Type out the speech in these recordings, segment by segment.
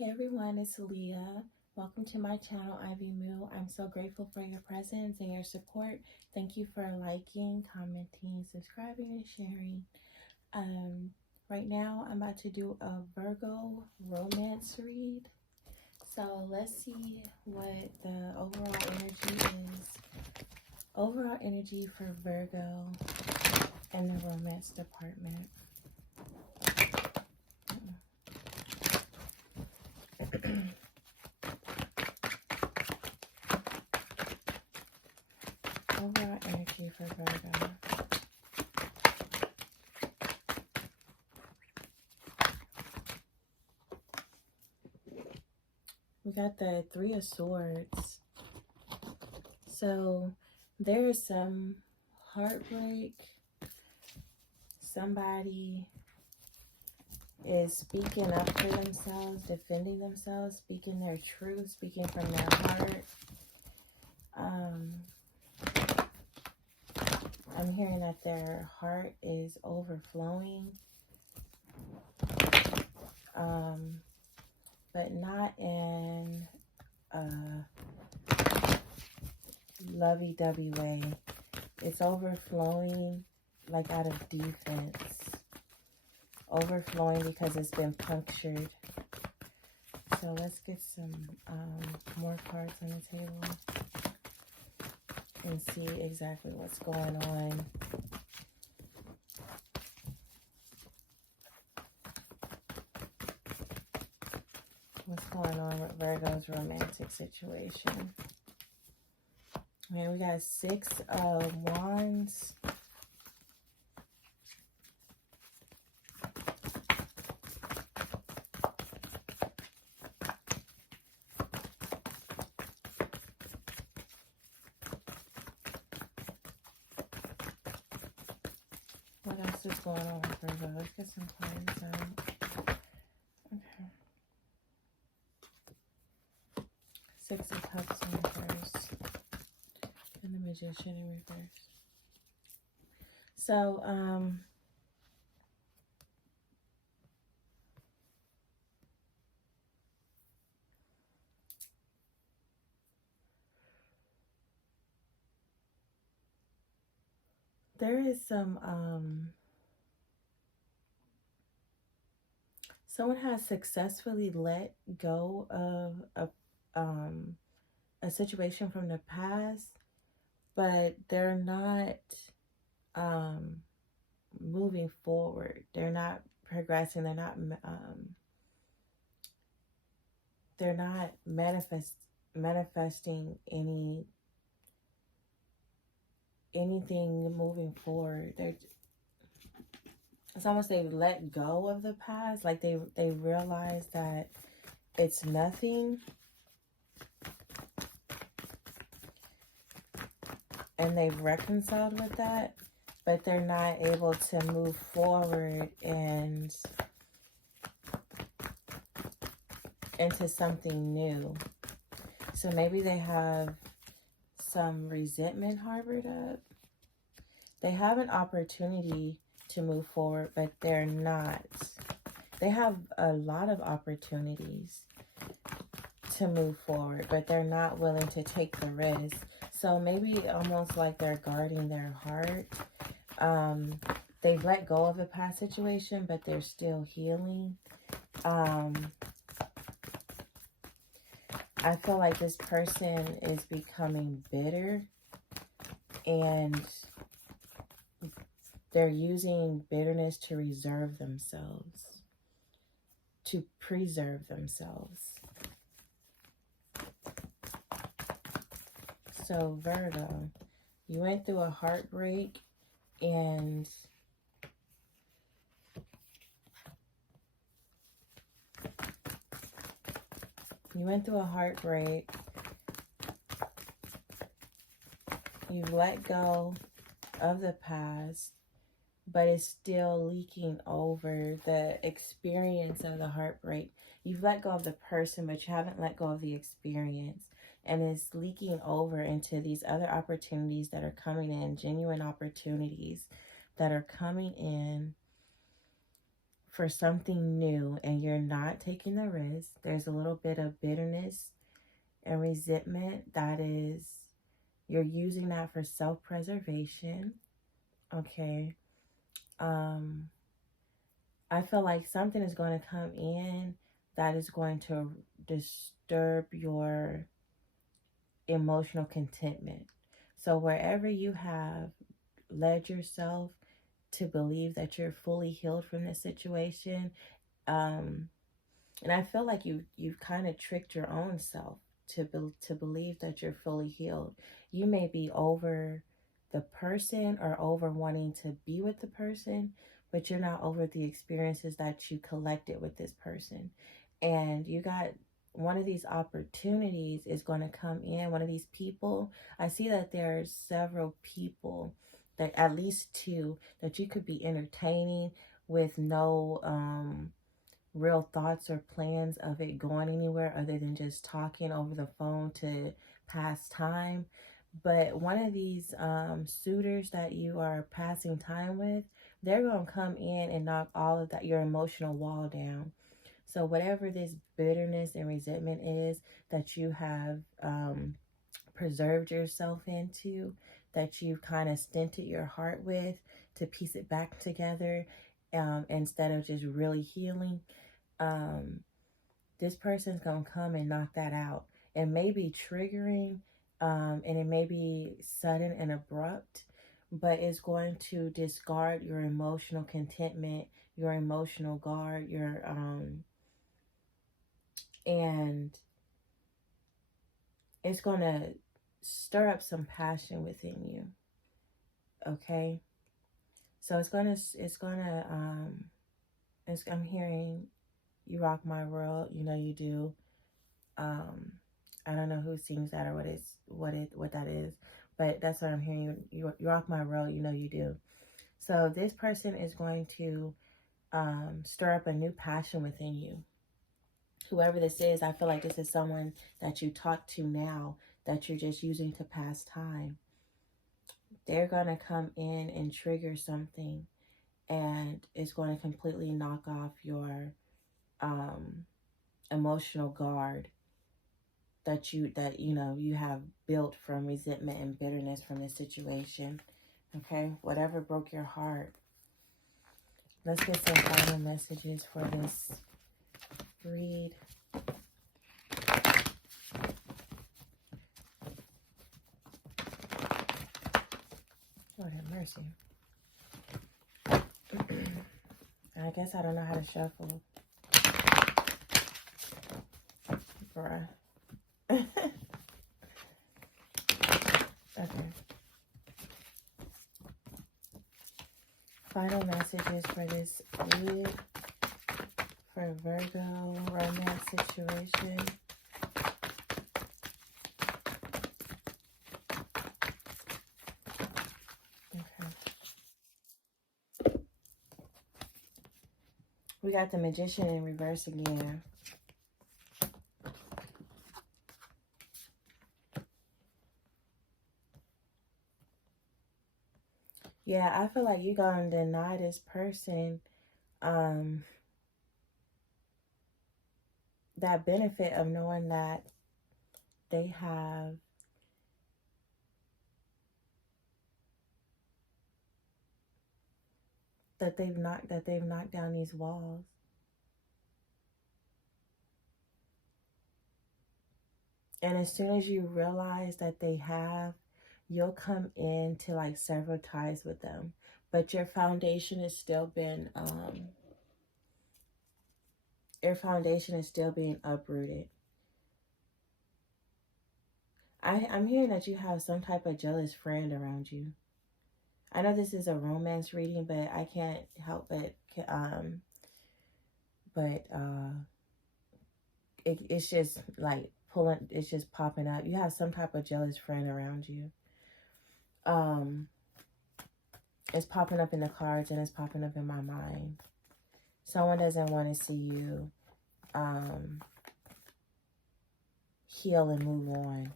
Hey everyone, it's Leah. Welcome to my channel, Ivy Moo. I'm so grateful for your presence and your support. Thank you for liking, commenting, subscribing, and sharing. Right now, I'm about to do a Virgo romance read. So let's see what the overall energy is. Overall energy for Virgo in the romance department. Overall energy for Virgo. We got the Three of Swords. So there is some heartbreak. Somebody is speaking up for themselves, defending themselves, speaking their truth, speaking from their heart. I'm hearing that their heart is overflowing, but not in a lovey-dovey way. It's overflowing like out of defense. Overflowing because it's been punctured. So let's get some more cards on the table and see exactly what's going on. What's going on with Virgo's romantic situation? Okay, we got Six of Wands. What else is going on with Virgo? Let's get some cards out. Okay. Six of Cups in reverse. And the Magician in reverse. So, there is some, someone has successfully let go of a situation from the past, but they're not moving forward. They're not progressing. They're not manifesting anything moving forward. It's almost they've let go of the past. Like they realize that it's nothing. And they've reconciled with that, but they're not able to move forward and into something new. So maybe they have some resentment harbored up. They have an opportunity to move forward, but they're not. They have a lot of opportunities to move forward, but they're not willing to take the risk. So maybe almost like they're guarding their heart. They've let go of a past situation, but they're still healing. I feel like this person is becoming bitter, and they're using bitterness to reserve themselves, to preserve themselves. So Virgo, you went through a heartbreak, and you've let go of the past, but it's still leaking over the experience of the heartbreak. You've let go of the person, but you haven't let go of the experience. And it's leaking over into these other opportunities that are coming in, genuine opportunities that are coming in for something new and you're not taking the risk. There's a little bit of bitterness and resentment that is, you're using that for self-preservation. Okay. I feel like something is going to come in that is going to disturb your emotional contentment. So wherever you have led yourself to believe that you're fully healed from this situation, and I feel like you've kind of tricked your own self to believe that you're fully healed. You may be over the person or over wanting to be with the person, but you're not over the experiences that you collected with this person. And you got one of these opportunities is going to come in, one of these people. I see that there's several people, that at least two, that you could be entertaining with no real thoughts or plans of it going anywhere other than just talking over the phone to pass time. But one of these suitors that you are passing time with, they're going to come in and knock all of that, your emotional wall down. So whatever this bitterness and resentment is that you have preserved yourself into, that you've kind of stinted your heart with to piece it back together, instead of just really healing, this person's gonna come and knock that out. It may be triggering, and it may be sudden and abrupt, but it's going to discard your emotional contentment, your emotional guard, your and it's gonna stir up some passion within you. Okay, so I'm hearing, you rock my world, you know you do. I don't know who sings that or what that is, but that's what I'm hearing. You rock my world, you know you do. So this person is going to stir up a new passion within you. Whoever this is, I feel like this is someone that you talk to now that you're just using to pass time. They're going to come in and trigger something, and it's going to completely knock off your emotional guard that you know you have built from resentment and bitterness from this situation. Okay, whatever broke your heart. Let's get some final messages for this read. Lord have mercy. I guess I don't know how to shuffle. Bruh. Okay. Final messages for this read for Virgo romance situation. Okay. We got the Magician in reverse again. Yeah, I feel like you're going to deny this person that benefit of knowing that they have that they've knocked down these walls. And as soon as you realize that they have, you'll come in to like sever ties with them. But your foundation is still being uprooted. I'm hearing that you have some type of jealous friend around you. I know this is a romance reading, but I can't help but it's just like pulling, it's just popping up. You have some type of jealous friend around you. It's popping up in the cards and it's popping up in my mind. Someone doesn't want to see you heal and move on.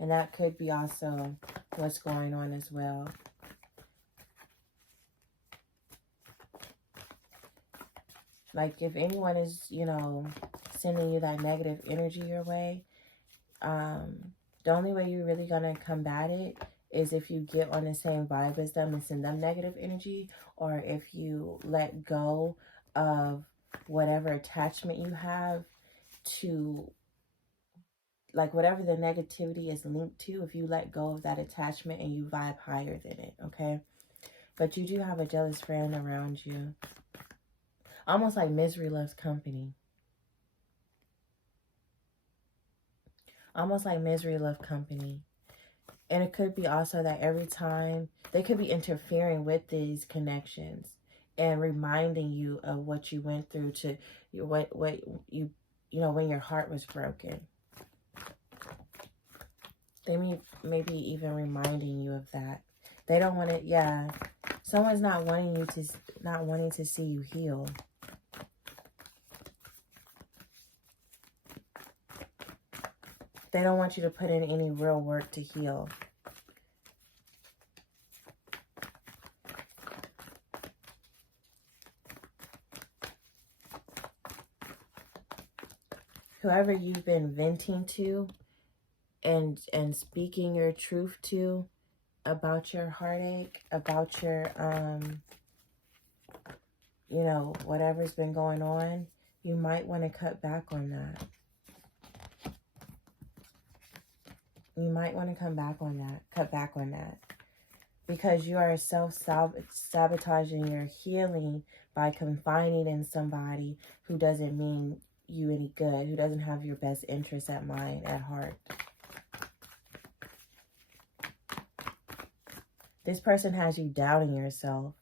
And that could be also what's going on as well. Like if anyone is, you know, sending you that negative energy your way, the only way you're really going to combat it is if you get on the same vibe as them and send them negative energy, or if you let go of whatever attachment you have to, like, whatever the negativity is linked to. If you let go of that attachment and you vibe higher than it, okay? But you do have a jealous friend around you. Almost like misery loves company. Almost like misery loves company. And it could be also that every time they could be interfering with these connections and reminding you of what you went through, to what you know, when your heart was broken. They maybe even reminding you of that. They don't want it. Yeah, someone's not wanting to see you heal. They don't want you to put in any real work to heal. Whoever you've been venting to and speaking your truth to about your heartache, about your you know, whatever's been going on, you might want to cut back on that. You might want to cut back on that. Because you are self-sabotaging your healing by confining in somebody who doesn't mean you any good, who doesn't have your best interests at mind, at heart. This person has you doubting yourself.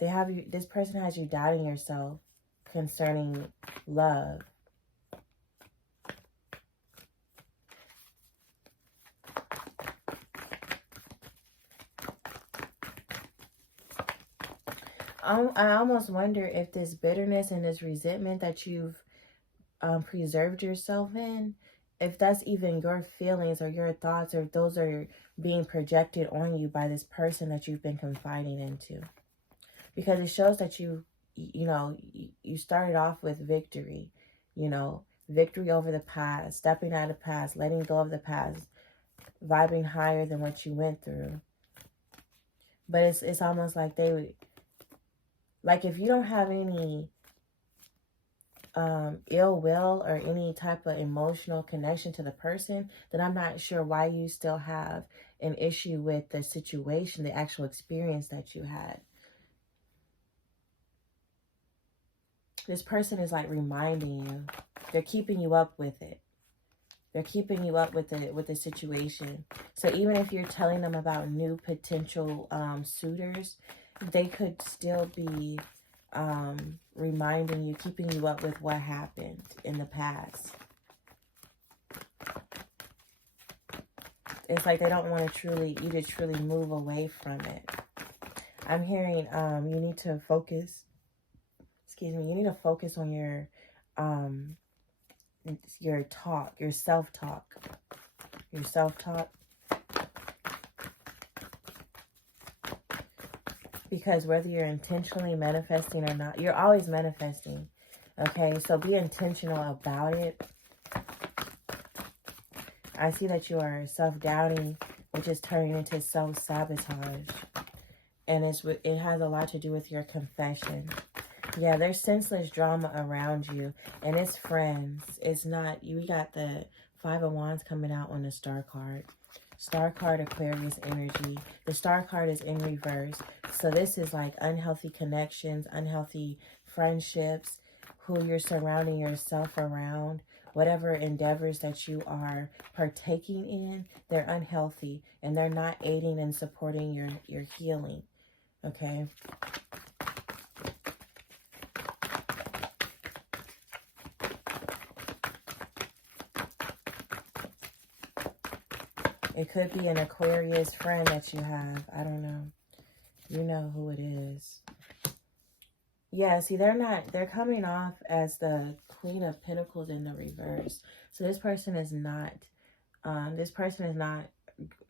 This person has you doubting yourself concerning love. I almost wonder if this bitterness and this resentment that you've preserved yourself in, if that's even your feelings or your thoughts, or if those are being projected on you by this person that you've been confiding into. Because it shows that you started off with victory, you know, victory over the past, stepping out of the past, letting go of the past, vibing higher than what you went through. But it's almost like they would, like, if you don't have any ill will or any type of emotional connection to the person, then I'm not sure why you still have an issue with the situation, the actual experience that you had. This person is like reminding you. They're keeping you up with it. They're keeping you up with the situation. So even if you're telling them about new potential suitors, they could still be reminding you, keeping you up with what happened in the past. It's like they don't want you to truly move away from it. I'm hearing you need to focus. Excuse me. You need to focus on your talk, your self-talk. Your self-talk. Because whether you're intentionally manifesting or not, you're always manifesting. Okay, so be intentional about it. I see that you are self-doubting, which is turning into self-sabotage. And it has a lot to do with your confession. Yeah, there's senseless drama around you. And it's friends. It's not, you got the Five of Wands coming out on the Star card. Star card, Aquarius energy. The Star card is in reverse. So this is like unhealthy connections, unhealthy friendships, who you're surrounding yourself around. Whatever endeavors that you are partaking in, they're unhealthy. And they're not aiding and supporting your healing. Okay? It could be an Aquarius friend that you have. I don't know. You know who it is. Yeah, see, they're coming off as the Queen of Pentacles in the reverse. So this person is not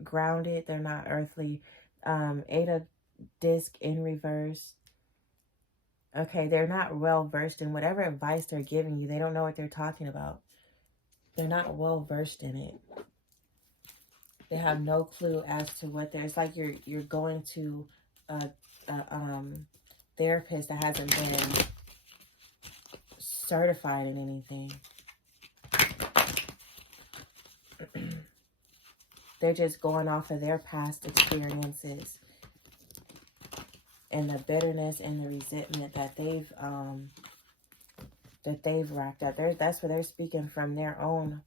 grounded. They're not earthly. Eight of Disc in reverse. Okay, they're not well versed in whatever advice they're giving you. They don't know what they're talking about. They're not well versed in it. They have no clue as to what they're. It's like you're going to a therapist that hasn't been certified in anything. They're just going off of their past experiences and the bitterness and the resentment that they've racked up. That's where they're speaking from their own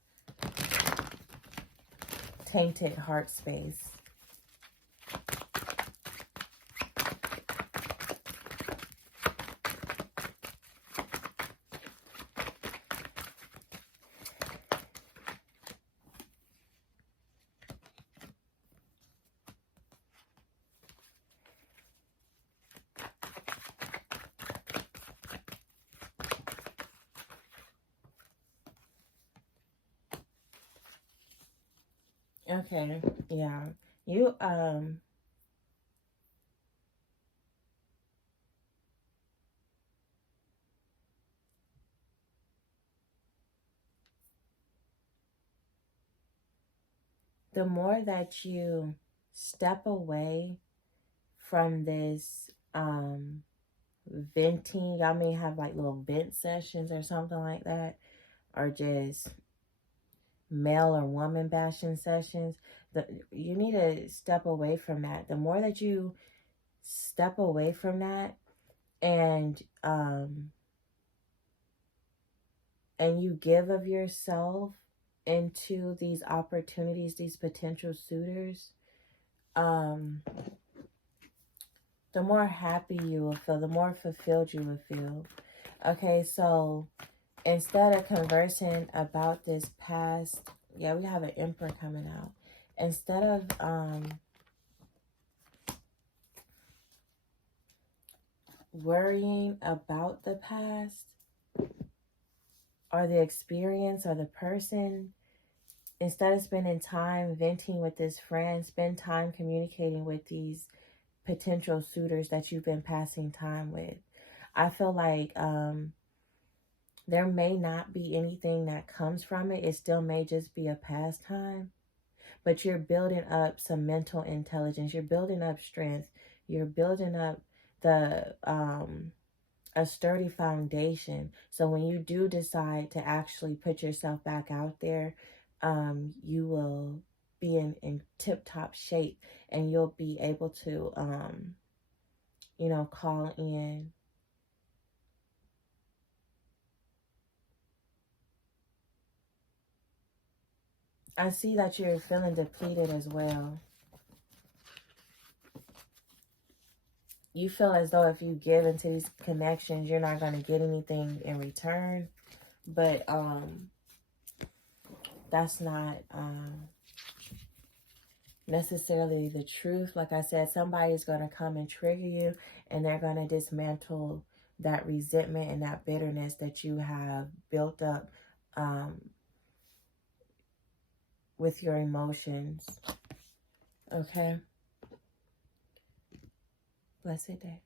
tainted heart space. Okay, yeah. You, the more that you step away from this, venting, y'all may have like little vent sessions or something like that, or just male or woman bashing sessions. You need to step away from that. The more that you step away from that, and you give of yourself into these opportunities, these potential suitors, the more happy you will feel, the more fulfilled you will feel. Okay, so instead of conversing about this past, yeah, we have an Emperor coming out. Instead of worrying about the past or the experience or the person, instead of spending time venting with this friend, spend time communicating with these potential suitors that you've been passing time with. I feel like there may not be anything that comes from it. It still may just be a pastime, but you're building up some mental intelligence. You're building up strength. You're building up the a sturdy foundation. So when you do decide to actually put yourself back out there, you will be in tip-top shape, and you'll be able to, call in. I see that you're feeling depleted as well. You feel as though if you give into these connections, you're not going to get anything in return. But that's not necessarily the truth. Like I said, somebody is going to come and trigger you, and they're going to dismantle that resentment and that bitterness that you have built up with your emotions. Okay? Blessed day.